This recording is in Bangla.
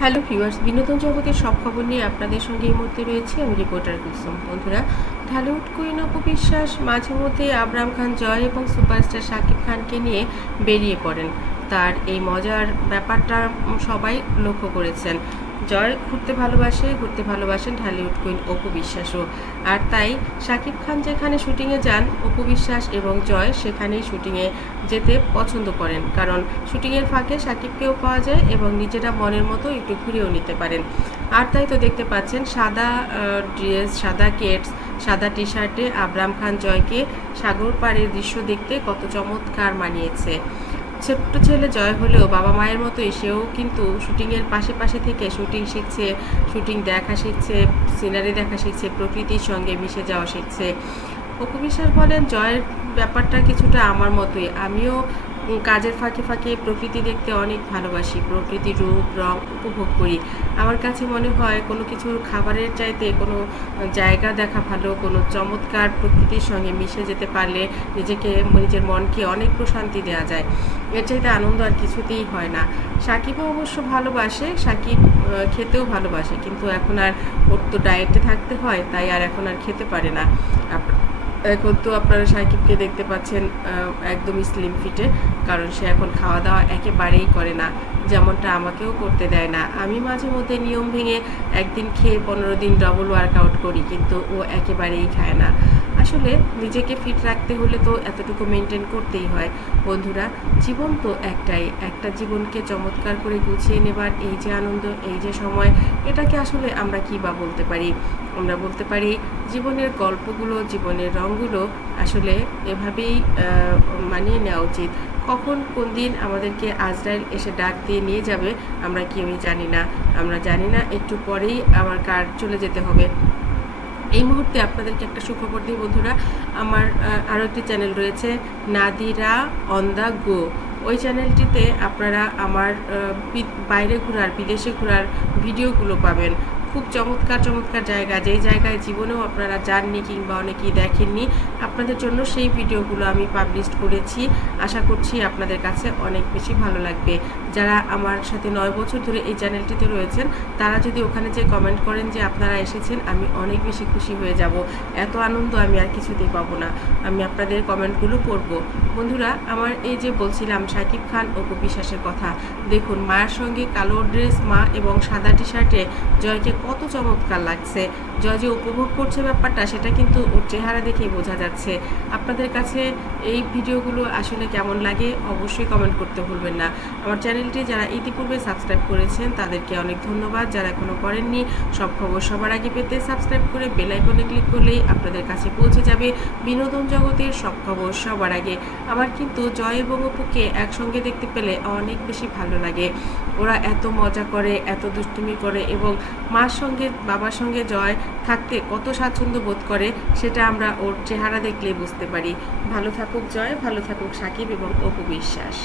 হ্যালো ভিউয়ার্স বিনোদন জগতের সব খবর নিয়ে আপনাদের সঙ্গে এই মুহূর্তে রয়েছে আমি রিপোর্টার কুসুম বন্ধুরা ঢালিউড কুইন অপবিশ্বাস মাঝে মধ্যে আবরাম খান জয় এবং সুপারস্টার শাকিব খানকে নিয়ে বেরিয়ে পড়েন। তার এই মজার ব্যাপারটা সবাই লক্ষ্য করেছেন। জয় ঘুরতে ভালোবাসে, ঘুরতে ভালোবাসেন ঢালিউড কুইন অপু বিশ্বাসও। আর তাই শাকিব খান যেখানে শুটিংয়ে যান, অপু বিশ্বাস এবং জয় সেখানেই শুটিংয়ে যেতে পছন্দ করেন। কারণ শুটিংয়ের ফাঁকে শাকিবকেও পাওয়া যায় এবং নিজেরা মনের মতো একটু ঘুরেও নিতে পারেন। আর তাই তো দেখতে পাচ্ছেন সাদা ড্রেস, সাদা কেটস, সাদা টি শার্টে আবরাম খান জয়কে সাগর পাড়ের দৃশ্য দেখতে কত চমৎকার মানিয়েছে। ছোট্ট ছেলে জয় হলেও বাবা মায়ের মতো এসেও কিন্তু শুটিংয়ের পাশে পাশে থেকে শুটিং শিখছে, শুটিং দেখা শিখছে, সিনারি দেখা শিখছে, প্রকৃতির সঙ্গে মিশে যাওয়া শিখছে। অপু বিশ্বাস বলেন, জয়ের ব্যাপারটা কিছুটা আমার মতোই। আমিও কাজের ফাঁকে ফাঁকে প্রকৃতি দেখতে অনেক ভালোবাসি। প্রকৃতির রূপ, রং উপভোগ করি। আমার কাছে মনে হয় কোনো কিছুর খাবারের চাইতে কোনো জায়গা দেখা ভালো, কোনো চমৎকার প্রকৃতির সঙ্গে মিশে যেতে পারলে নিজেকে, নিজের মনকে অনেক প্রশান্তি দেওয়া যায়। এর চাইতে আনন্দ আর কিছুতেই হয় না। সাকিবও অবশ্য ভালোবাসে, সাকিব খেতেও ভালোবাসে। কিন্তু এখন আর ওর তো ডায়েটে থাকতে হয়, তাই আর এখন আর খেতে পারে না। এখন তো আপনারা সাকিবকে দেখতে পাচ্ছেন আহ, একদম স্লিম ফিটে কারণ সে এখন খাওয়া দাওয়া একেবারেই করে না। যেমনটা আমাকেও করতে দেয় না। আমি মাঝে মধ্যে নিয়ম ভেঙে একদিন খেয়ে পনেরো দিন ডবল ওয়ার্কআউট করি, কিন্তু ও একেবারেই খায় না। আসলে নিজেকে ফিট রাখতে হলে তো এতটুকু মেনটেন করতেই হয়। বন্ধুরা, জীবন তো একটাই। একটা জীবনকে চমৎকার করে গুছিয়ে নেবার এই যে আনন্দ, এই যে সময়, এটাকে আসলে আমরা কী বা বলতে পারি? আমরা বলতে পারি জীবনের গল্পগুলো, জীবনের রঙগুলো আসলে এভাবেই মানিয়ে নেওয়া উচিত। কখন কোন দিন আমাদেরকে আজরাইল এসে ডাক দিয়ে নিয়ে যাবে, আমরা কেউই জানি না। আমরা জানি না, একটু পরেই আমার কার চলে যেতে হবে। এই মুহূর্তে আপনাদেরকে একটা সুখবর দিই বন্ধুরা। আমার আরও একটি চ্যানেল রয়েছে, নাদিরা অন দ্য গো। ওই চ্যানেলটিতে আপনারা আমার বাইরে ঘোরার, বিদেশে ঘোরার ভিডিওগুলো পাবেন। খুব চমৎকার চমৎকার জায়গা। যেই জায়গায় জীবনেও আপনারা যাননি কিংবা অনেকেই দেখেননি, আপনাদের জন্য সেই ভিডিওগুলো আমি পাবলিশ করেছি। আশা করছি আপনাদের কাছে অনেক বেশি ভালো লাগবে। যারা আমার সাথে নয় বছর ধরে এই চ্যানেলটিতে রয়েছেন, তারা যদি ওখানে যে কমেন্ট করেন যে আপনারা এসেছেন, আমি অনেক বেশি খুশি হয়ে যাব। এত আনন্দ আমি আর কিছুতেই পাবো না। আমি আপনাদের কমেন্টগুলো পড়ব। বন্ধুরা, আমার এই যে বলছিলাম সাকিব খান ও বিশ্বাসের কথা, দেখুন, মায়ের সঙ্গে কালো ড্রেস মা এবং সাদা টি শার্টে জয়কে কত চমৎকার লাগছে। জয় যে উপভোগ করছে ব্যাপারটা, সেটা কিন্তু ওর চেহারা দেখেই বোঝা যাচ্ছে। আপনাদের কাছে এই ভিডিওগুলো আসলে কেমন লাগে অবশ্যই কমেন্ট করতে ভুলবেন না। আমার চ্যানেলটি যারা ইতিপূর্বে সাবস্ক্রাইব করেছেন, তাদেরকে অনেক ধন্যবাদ। যারা এখনও করেননি, সব খবর সবার আগে পেতে সাবস্ক্রাইব করে বেল আইকনে ক্লিক করলেই আপনাদের কাছে পৌঁছে যাবে বিনোদন জগতের সব খবর সবার আগে। আমার কিন্তু জয় এবং অপুকে একসঙ্গে দেখতে পেলে অনেক বেশি ভালো লাগে। ওরা এত মজা করে, এত দুষ্টুমি করে এবং মার সঙ্গে, বাবার সঙ্গে জয় থাকতে কত স্বাচ্ছন্দ্য বোধ করে, সেটা আমরা ওর চেহারা দেখলে বুঝতে পারি। ভালো থাকুক জয়, ভালো থাকুক সাকিব এবং অপু বিশ্বাস।